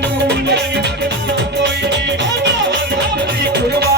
I'm going.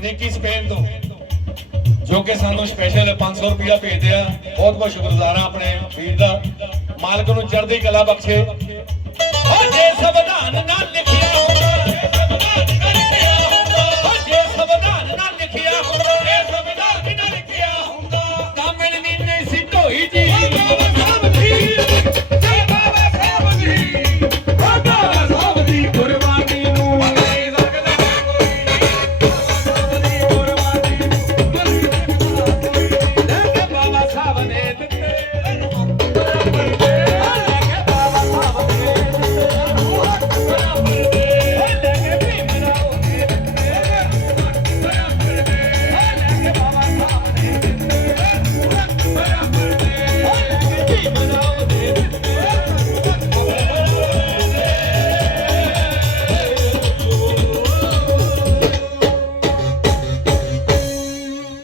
ਬਹੁਤ Spain ਤੋਂ, ਜੋ ਕਿ ਸਾਨੂੰ ਸਪੈਸ਼ਲ 500 ਰੁਪਇਆ ਭੇਜਦੇ ਆ। ਬਹੁਤ ਬਹੁਤ ਸ਼ੁਕਰਗੁਜ਼ਾਰ ਆ ਆਪਣੇ ਵੀਰ ਦਾ। ਮਾਲਕ ਨੂੰ ਚੜ੍ਹਦੀ ਕਲਾ ਬਖਸ਼ੇ। ਓ ਜੇ ਸੰਵਿਧਾਨ